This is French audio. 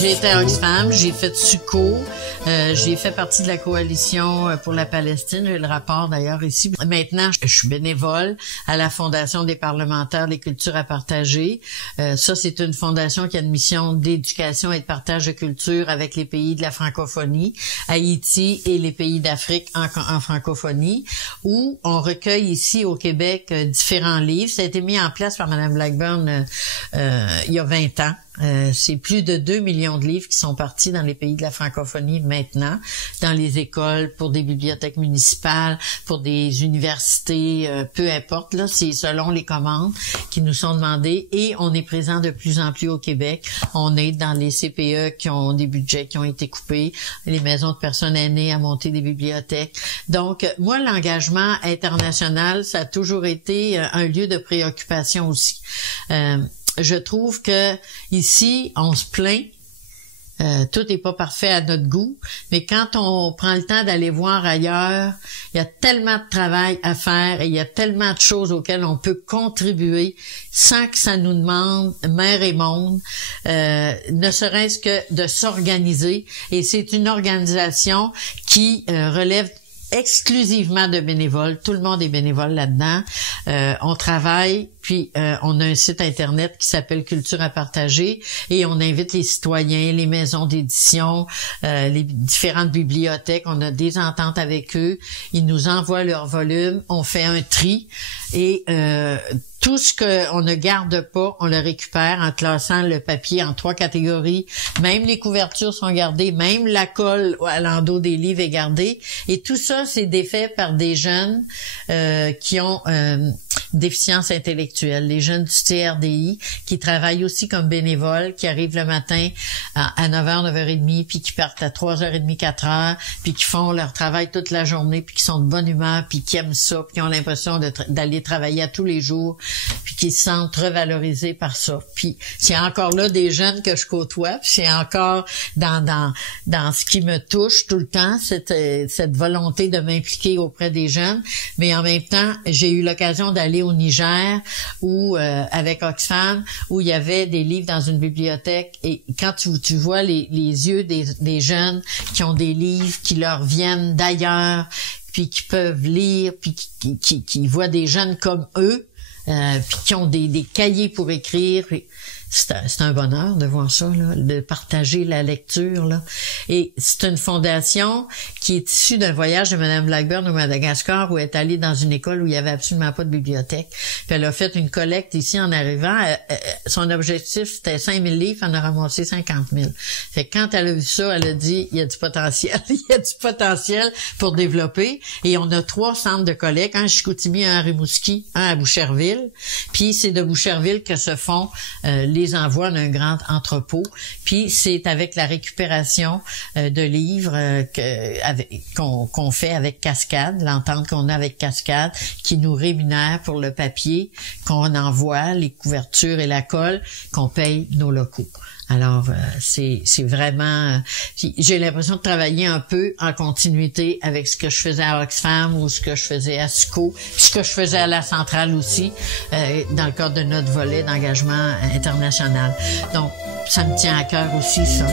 J'ai été à Oxfam, j'ai fait SUCO, j'ai fait partie de la coalition pour la Palestine, j'ai le rapport d'ailleurs ici. Maintenant, je suis bénévole à la Fondation des parlementaires des cultures à partager. Ça, c'est une fondation qui a une mission d'éducation et de partage de culture avec les pays de la francophonie, Haïti et les pays d'Afrique en francophonie, où on recueille ici au Québec différents livres. Ça a été mis en place par Mme Blackburn il y a 20 ans. C'est plus de 2 millions de livres qui sont partis dans les pays de la francophonie maintenant, dans les écoles, pour des bibliothèques municipales, pour des universités, peu importe, là, c'est selon les commandes qui nous sont demandées, et on est présent de plus en plus au Québec. On est dans les CPE qui ont des budgets qui ont été coupés, les maisons de personnes aînées à monter des bibliothèques. Donc, moi, l'engagement international, ça a toujours été un lieu de préoccupation aussi. Je trouve que ici, on se plaint, tout n'est pas parfait à notre goût, mais quand on prend le temps d'aller voir ailleurs, il y a tellement de travail à faire et il y a tellement de choses auxquelles on peut contribuer sans que ça nous demande mer et monde, ne serait-ce que de s'organiser. Et c'est une organisation qui relève exclusivement de bénévoles. Tout le monde est bénévole là-dedans. On travaille, puis on a un site Internet qui s'appelle Culture à partager et on invite les citoyens, les maisons d'édition, les différentes bibliothèques. On a des ententes avec eux. Ils nous envoient leurs volumes. On fait un tri et tout ce qu'on ne garde pas, on le récupère en classant le papier en 3 catégories. Même les couvertures sont gardées, même la colle à l'endos des livres est gardée. Et tout ça, c'est défait par des jeunes qui ont déficience intellectuelle, les jeunes du TRDI qui travaillent aussi comme bénévoles, qui arrivent le matin à 9h, 9h30, puis qui partent à 3h30, 4h, puis qui font leur travail toute la journée, puis qui sont de bonne humeur, puis qui aiment ça, puis qui ont l'impression d'aller travailler à tous les jours, puis qui se sentent revalorisés par ça. Puis c'est encore là des jeunes que je côtoie, puis c'est encore dans ce qui me touche tout le temps, cette volonté de m'impliquer auprès des jeunes. Mais en même temps, j'ai eu l'occasion d'aller au Niger où avec Oxfam, où il y avait des livres dans une bibliothèque, et quand tu vois les yeux des jeunes qui ont des livres qui leur viennent d'ailleurs, puis qui peuvent lire, puis qui voient des jeunes comme eux, puis qui ont des cahiers pour écrire. C'est un bonheur de voir ça, là, de partager la lecture, là. Et c'est une fondation qui est issue d'un voyage de Mme Blackburn au Madagascar, où elle est allée dans une école où il y avait absolument pas de bibliothèque. Puis elle a fait une collecte ici en arrivant. Son objectif, c'était 5 000 livres, elle en a ramassé 50 000. Fait que quand elle a vu ça, elle a dit, il y a du potentiel, il y a du potentiel pour développer. Et on a 3 centres de collecte, un à Chicoutimi, un à Rimouski, un à Boucherville. Puis c'est de Boucherville que se font les envois d'un grand entrepôt. Puis c'est avec la récupération de livres qu'on fait avec Cascade, l'entente qu'on a avec Cascade, qui nous rémunère pour le papier qu'on envoie, les couvertures et la colle, qu'on paye nos locaux. Alors, c'est vraiment... j'ai l'impression de travailler un peu en continuité avec ce que je faisais à Oxfam ou ce que je faisais à SUCO, puis ce que je faisais à la centrale aussi, dans le cadre de notre volet d'engagement international. Donc, ça me tient à cœur aussi, ça.